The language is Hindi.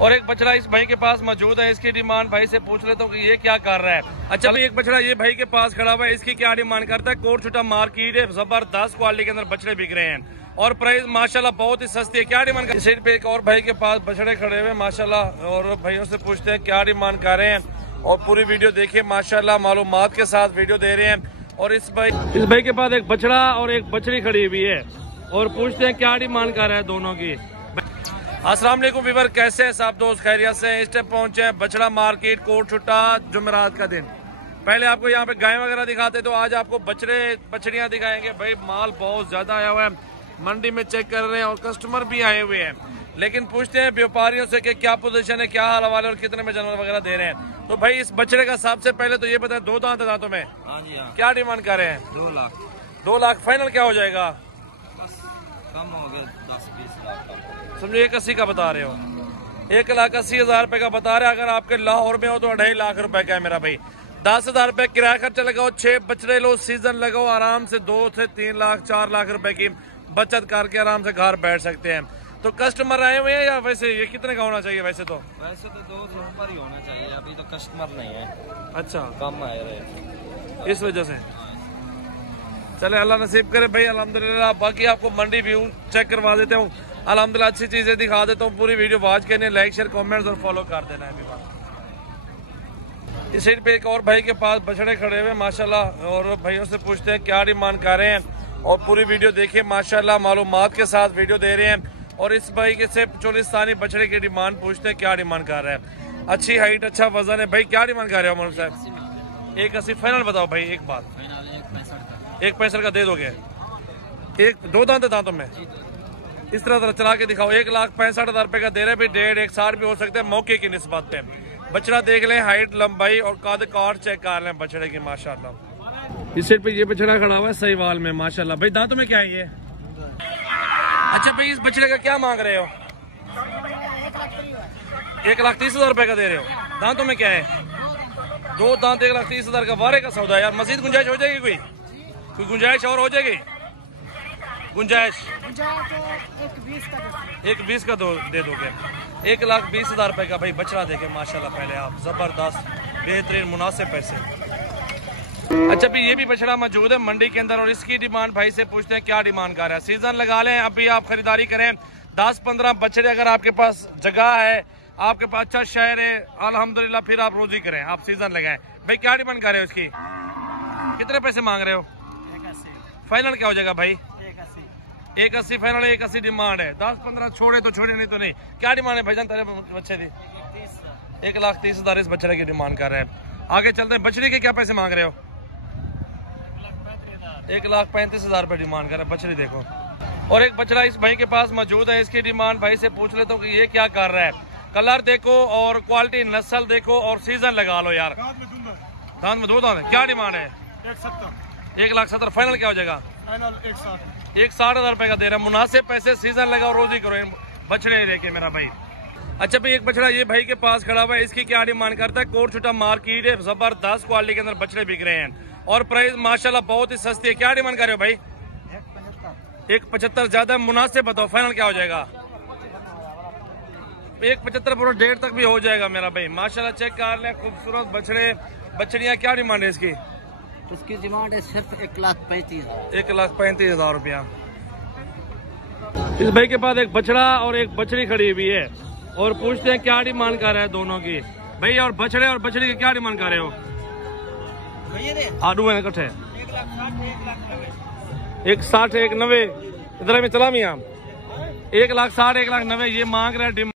और एक बछड़ा इस भाई के पास मौजूद है, इसकी डिमांड भाई से पूछ लेता हूँ कि ये क्या कर रहा है। अच्छा भाई, एक बछड़ा ये भाई के पास खड़ा हुआ है, इसकी क्या डिमांड करता है? कोट छुटा मार्केट है, जबरदस्त क्वालिटी के अंदर बछड़े बिक रहे हैं और प्राइस माशाल्लाह बहुत ही सस्ती है। क्या डिमांड कर? इस साइड पे एक और भाई के पास बछड़े खड़े हुए माशाल्लाह, और भाइयों से पूछते हैं क्या डिमांड कर रहे हैं और पूरी वीडियो देखिए माशाल्लाह, मालूमात के साथ वीडियो दे रहे हैं। और इस भाई के पास एक बछड़ा और एक बछड़ी खड़ी हुई है और पूछते हैं क्या डिमांड कर रहे हैं दोनों की। अस्सलाम वालेकुम वीवर, कैसे हैं सब दोस्त? खैरियत से? इस टाइम पहुंचे हैं बछड़ा मार्केट, कोट छुट्टा, जुमेरात का दिन। पहले आपको यहाँ पे गाय वगैरह दिखाते, तो आज आपको बछड़ियाँ दिखाएंगे। भाई माल बहुत ज्यादा आया हुआ है, मंडी में चेक कर रहे हैं और कस्टमर भी आए हुए हैं, लेकिन पूछते हैं व्यापारियों से कि क्या पोजीशन है, क्या हाल हवाले और कितने में जानवर वगैरह दे रहे हैं। तो भाई इस बछड़े का सबसे पहले तो ये बताएं, 2 दांत दांतों में क्या डिमांड कर रहे हैं? 2 लाख। 2 लाख फाइनल क्या हो जाएगा? बस कम हो गया, 10-20 लाख समझो 180 का बता रहे हो, 1,80,000 रुपए का बता रहे हैं। अगर आपके लाहौर में हो तो 2.5 लाख रुपए का है मेरा भाई। 10,000 रुपए किराया खर्चा लगाओ, 6 बछड़े लो, सीजन लगाओ, आराम से 2 से 3 लाख 4 लाख रुपए की बचत करके आराम से घर बैठ सकते हैं। तो कस्टमर आए हुए हैं या वैसे ये कितने का होना चाहिए? वैसे तो 200 ऊपर ही होना चाहिए, अभी तो कस्टमर नहीं है। अच्छा, कम आए रहे इस वजह से। चले अल्लाह नसीब करे भाई, अल्हम्दुलिल्लाह। बाकी आपको मंडी व्यू चेक करवा देता हूँ, अल्हम्दुलिल्लाह अच्छी चीजें दिखा देता हूँ। पूरी वीडियो वॉच करनी, लाइक शेयर कमेंट्स और फॉलो कर देना है। इस साइड पे एक और भाई के पास बछड़े खड़े हुए माशाल्लाह, और भाइयों से पूछते हैं क्या डिमांड कर रहे हैं और पूरी वीडियो देखिए माशाल्लाह, मालूमात के साथ वीडियो दे रहे हैं। और इस भाई के से चोलिस्तानी बछड़े की डिमांड पूछते हैं क्या डिमांड कर रहे हैं। अच्छी हाइट, अच्छा वजन है भाई। क्या डिमांड कर रहे हो मोहम्मद साहब? 180 फाइनल बताओ भाई। एक बात, 165 का दे दोगे? 2 दांतों में इस तरह चला के दिखाओ। 1,65,000 रुपए का दे रहे भाई। 1.5 भी हो सकते हैं मौके की निस्बत पे। बछड़ा देख लें, हाइट, लंबाई और कद काट चेक कर लें बछड़े की माशाल्लाह। इस साइड पे ये बछड़ा खड़ा हुआ है सहीवाल में माशाल्लाह। भाई दांतों में क्या है ये? अच्छा भाई, इस बछड़े का क्या मांग रहे हो? 1,30,000 रुपए का दे रहे हो। दांतों में क्या है? 2 दांत, 1,30,000 का। वारे का सौदा यार। मजीद गुंजाइश हो जाएगी? कोई गुंजाइश और हो जाएगी? गुंजाइश 1,20 का दे दोगे? 1,20,000 रुपए का भाई बछड़ा देखे माशाल्लाह। पहले आप जबरदस्त, बेहतरीन, मुनासिब पैसे। अच्छा भाई, ये भी बछड़ा मौजूद है मंडी के अंदर और इसकी डिमांड भाई से पूछते हैं क्या डिमांड कर रहा है। सीजन लगा लें, अभी आप खरीदारी करें। 10-15 बछड़े अगर आपके पास जगह है, आपके पास अच्छा शहर है, अल्हम्दुलिल्लाह, फिर आप रोजी करें, आप सीजन लगाएं। भाई क्या डिमांड कर रहे हो इसकी? कितने पैसे मांग रहे हो? 180। फाइनल क्या हो जाएगा भाई? 180 फाइनल, 180 डिमांड है। 10-15 छोड़े तो छोड़े, नहीं तो नहीं। क्या डिमांड है भाईजान तेरे बच्चे की? 1,30,000 इस बछड़े की डिमांड कर रहे हैं। आगे चलते हैं, बछड़ी के क्या पैसे मांग रहे हो? 1,35,000 रुपए डिमांड कर रहे हैं। बछड़ी देखो। और एक बछड़ा इस भाई के पास मौजूद है, इसकी डिमांड भाई से पूछ लेता हूँ कि ये क्या कर रहा है। कलर देखो और क्वालिटी, नस्ल देखो और सीजन लगा लो यार। दांत में 2 दांत है। क्या डिमांड है? 1,70,000 फाइनल क्या हो जाएगा? 1,60,000 रुपए का दे रहा है। मुनासिब पैसे, सीजन लगाओ, रोजी करो इन बछड़े देखे मेरा भाई। अच्छा भाई, एक बछड़ा ये भाई के पास खड़ा हुआ है, इसकी क्या डिमांड करता है? कोट छुटा मार्केट है, जबरदस्त क्वालिटी के अंदर बछड़े बिक रहे हैं और प्राइस माशाल्लाह बहुत ही सस्ती है। क्या डिमांड कर रहे हो भाई? 1,75 ज्यादा मुनासिब बताओ, फाइनल क्या हो जाएगा? 1,75 पूरा 1.5 तक भी हो जाएगा मेरा भाई माशाल्लाह। चेक कर लें, खूबसूरत बछड़े, बछड़ियाँ। क्या डिमांड है इसकी? उसकी डिमांड है सिर्फ 1,35,000। 1,35,000 रुपया। इस भाई के पास एक बछड़ा और एक बछड़ी खड़ी हुई है और पूछते हैं क्या डिमांड कर रहे हैं दोनों की। भाई और बछड़े और बछड़ी की क्या डिमांड कर रहे हो? आडू है इकट्ठे 1,60,000, 1,90,000 इधर में चला मियाँ। 1,60,000, 1,90,000 ये मांग रहे हैं।